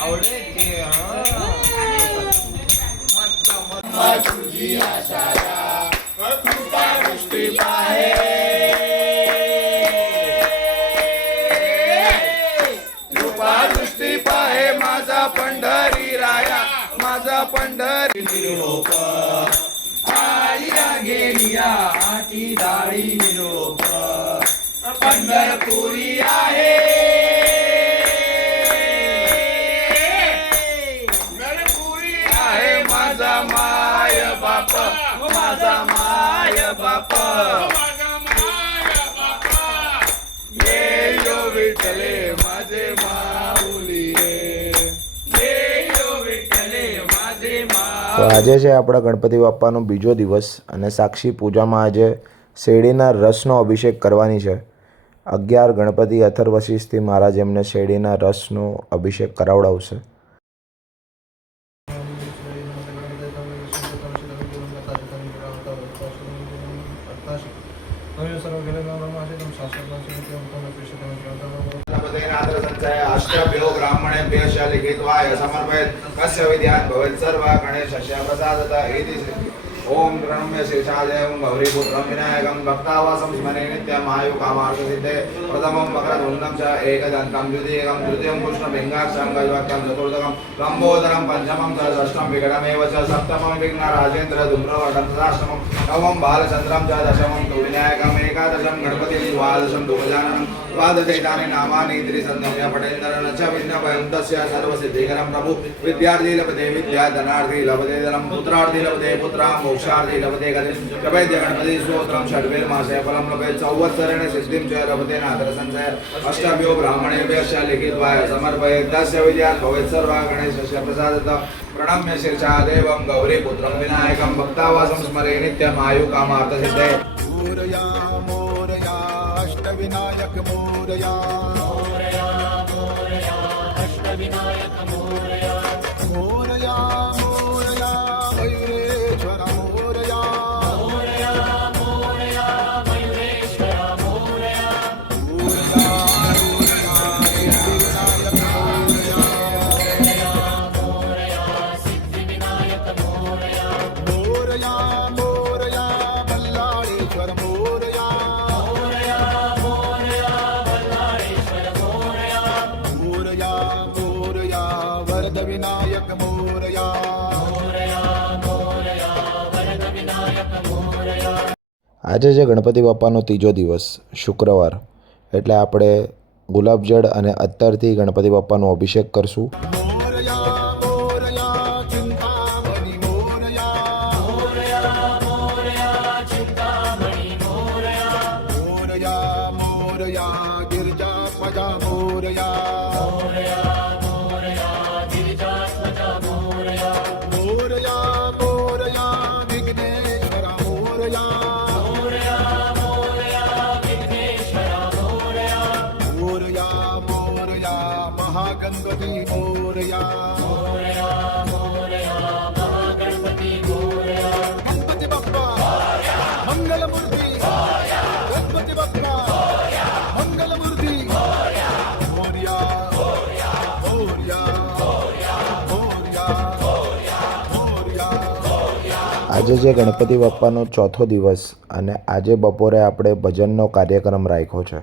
आवडे ते तुझी आशाया कृपा दृष्टी पाहे कृपा दृष्टी पाहे माझा पंढरी राया माझा पंढरी निरोप आईला गेलिया आठी दाढी निरोप पंढरपुरी आहे माझा माय बाप माझा माय बाप ये यो विठ्ठले माझे माऊली ये यो विठ्ठले माझे તો આજે છે આપણા ગણપતિ બાપ્પાનો બીજો દિવસ અને સાક્ષી પૂજામાં આજે શેરડીના રસનો અભિષેક કરવાની છે. 11 ગણપતિ અથર્વશીષથી મહારાજ એમને શેરડીના રસનો અભિષેક કરાવડાવશે. अष्टभ्यो ब्राह्मणेभ्यः लिखित्वाय समर्पयेत् कस्य विद्यात् भवेत् सर्वः गणेशस्य प्रसादतः इति ओम प्रणम्य शीर्षादेवं गौरीपुत्रं विनायकं भक्तावासं स्मरे नित्यम् आयुकामार्थसिद्धे प्रथमं मकरतुण्डं च एकदन्तं द्वितीयं तृतीयं कृष्णपिङ्गाक्षं गजवक्त्रं चतुर्थकं लम्बोदरं पञ्चमं च षष्ठं विकटमेव च सप्तमं विघ्नराजेन्द्र धूम्रवटं तथाष्टमं नवमं बालचन्द्रं च दशमं तु विनायकम् एकादशं गणपतिं द्वादशं तु गजाननं द्वादशैतानि नामानि त्रिसन्ध्यम्य पठेन्द्रं च विघ्नभयं तस्य सर्वसिद्धिकरं प्रभु विद्यार्थी लभते विद्या धनार्थी लभते धनं पुत्रार्थी लभते पुत्रां मोक्षार्थी लभते गतिं लभते गणपति स्तोत्रं षड्भिर्मासे फलं लभते संवत्सरेण सिद्धिं च लभते नात्र संशय अष्टभ्यो ब्राह्मणेभ्यश्च लिखित्वाय समर्पयेत् तस्य विद्यात् भवेत् सर्वः गणेशस्य प्रसादतः प्रणम्य शीर्षा देवं गौरीपुत्रं विनायकं भक्तावासं स्मरे नित्यम् आयुकामार्थसिद्धे मोरया मोरया अष्टविनायक मोरया मोरया मोरया अष्टविनायक मोरया मोरया मोरया मयूरेश्वर मोरया मोरया मोरया मयूरेश्वर मोरया मोरया मोरया सिद्धिविनायक मोरया मोरया मोरया बल्लाळेश्वर मोरया मोरया मोरया बल्लाळेश्वर मोरया मोरया मोरया वरद विनायक मोरया मोरया मोरया वरद विनायक मोरया. આજે છે ગણપતિ બાપ્પાનો ત્રીજો દિવસ શુક્રવાર, એટલે આપણે ગુલાબજળ અને અત્તરથી ગણપતિ બાપ્પાનો અભિષેક કરશું. मोरया मोरया चिंतामणि मोरया मोरया मोरया चिंतामणि मोरया मोरया मोरया गिरिजात्मजा मोरया मोरया मोरया गिरिजात्मजा मोरया मोरया मोरया विघ्नेश्वर मोरया मोरया मोरया विघ्नेश्वर मोरया मोरया मोरया महागणपति मोरया मोरया मोरया महागणपति मोरया गणपति बप्पा मंगलमूर्ति गणपति बप्पा मंगलमूर्ति मोरया मोरया मोरया मोरया આજે છે ગણપતિ બાપ્પાનો ચોથો દિવસ અને આજે બપોરે આપણે ભજનનો કાર્યક્રમ રાખ્યો છે.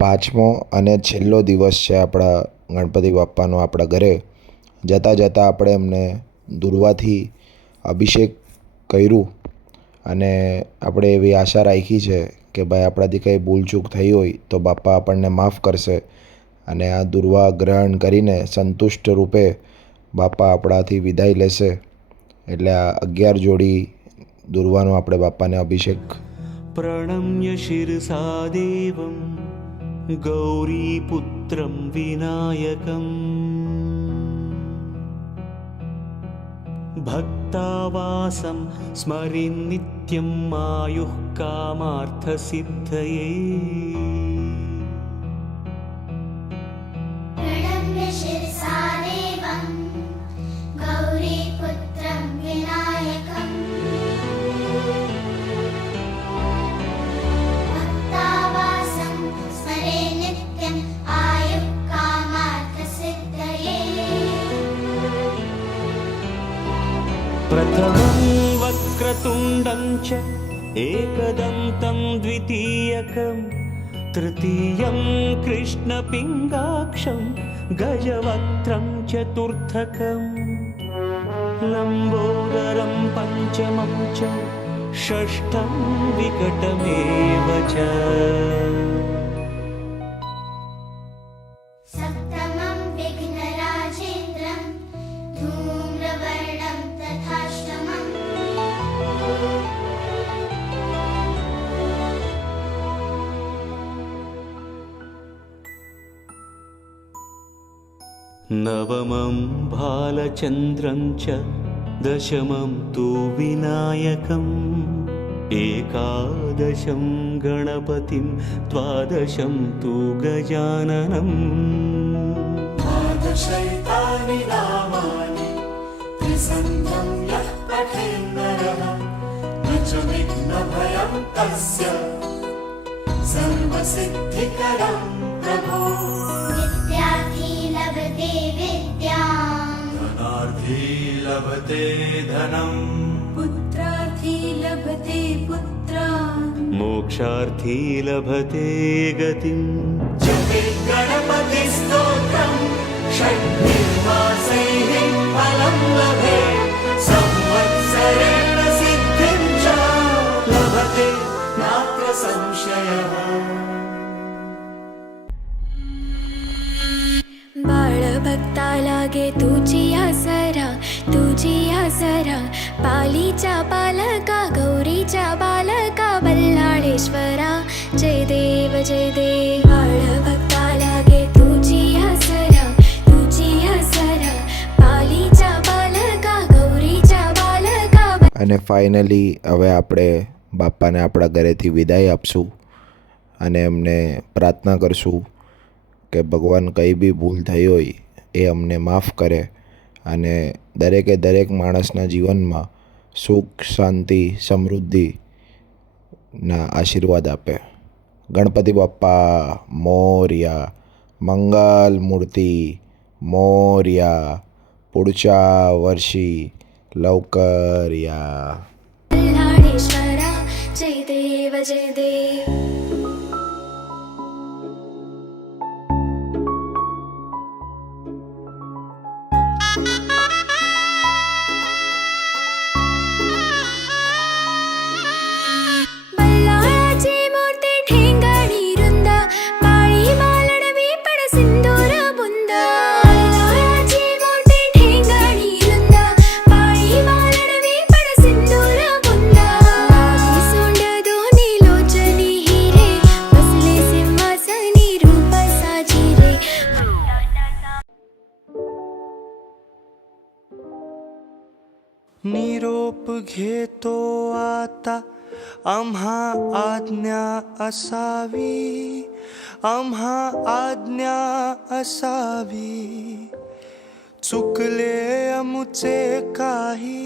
પાંચમો અને છેલ્લો દિવસ છે આપણા ગણપતિ બાપ્પાનો આપણા ઘરે. જતાં જતાં આપણે એમને દુર્વાથી અભિષેક કર્યું અને આપણે એવી આશા રાખી છે કે ભાઈ આપણાથી કંઈ ભૂલચૂક થઈ હોય તો બાપા આપણને માફ કરશે અને આ દુર્વા ગ્રહણ કરીને સંતુષ્ટ રૂપે બાપા આપણાથી વિદાય લેશે. એટલે આ 11 જોડી દુર્વાનો આપણે બાપાને અભિષેક. प्रणम्य शिरसा देवं गौरीपुत्रं विनायकम् भक्तावासं स्मरिन् नित्यं आयुः कामार्थसिद्धये प्रणम्य शिरसा देवं गौरीपुत्रं विनायकम् भक्तावासं स्मरे नित्यम् आयुः कामार्थसिद्धये प्रथमं वक्रतुण्डं च एकदन्तं द्वितीयकं तृतीयं कृष्णपिङ्गाक्षं गजवक्त्रं चतुर्थकं लम्बोदरं पञ्चमं च षष्ठं विकटमेव च सप्तमं विघ्नराजेन्द्रं धूम्रवर्णं तथाष्टमम् नवमं भालचन्द्रं च दशमं तु विनायकम् एकादशं गणपतिं द्वादशं तु गजाननम् द्वादशैतानि नामानि त्रिसन्ध्यं यः पठेन्नरः न च विघ्नभयं तस्य सर्वसिद्धिकरं प्रभो विद्यार्थी लभते विद्याम् धनार्थी लभते धनम् पुत्रार्थी लभते पुत्रान् मोक्षार्थी लभते गतिम् जपिर्गणपतिस्तोत्रं षड्निर्मासैः फलं लभे संवत्सरेण सिद्धिं च लभते नात्र संशयः बाळभक्ता लागे तुझी आसरा पालीच्या पालका गौरीच्या बालका बल्लाळेश्वरा जय देव बाळभक्ता लागे तुझी आसरा पालीच्या बालका गौरीच्या बालका અને ફાઇનલી હવે આપણે બાપાને આપણા ઘરેથી વિદાય આપશું અને એમને પ્રાર્થના કરશું કે ભગવાન કંઈ બી ભૂલ થઈ હોય એ અમને માફ કરે અને દરેક માણસના જીવનમાં સુખ શાંતિ સમૃદ્ધિના આશીર્વાદ આપે. ગણપતિ બાપ્પા મોર્યા, મંગલ મૂર્તિ મોર્યા, पुढच्या वर्षी लवकर या. बल्लाळेश्वरा जय देव बल्लाळाची मूर्ती ठेंगणी रुंद पाळी मालडवी पड सिंदूर बुंद बल्लाळाची मूर्ती ठेंगणी रुंद पाळी मालडवी पड सिंदूर बुंद बावी सोंड दोन्ही लोचनी हिरे बसले सिंहासनी रूप साजिरे निरोप घेतो आता आम्हा आज्ञा असावी चुकले अमुचे काही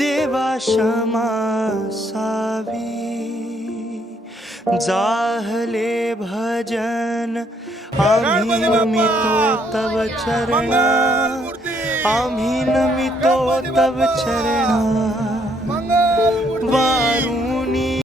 देवा क्षमा सावी जाहले भजन आम्ही नमितो तव चरणा आम्ही नमितो तव चरणा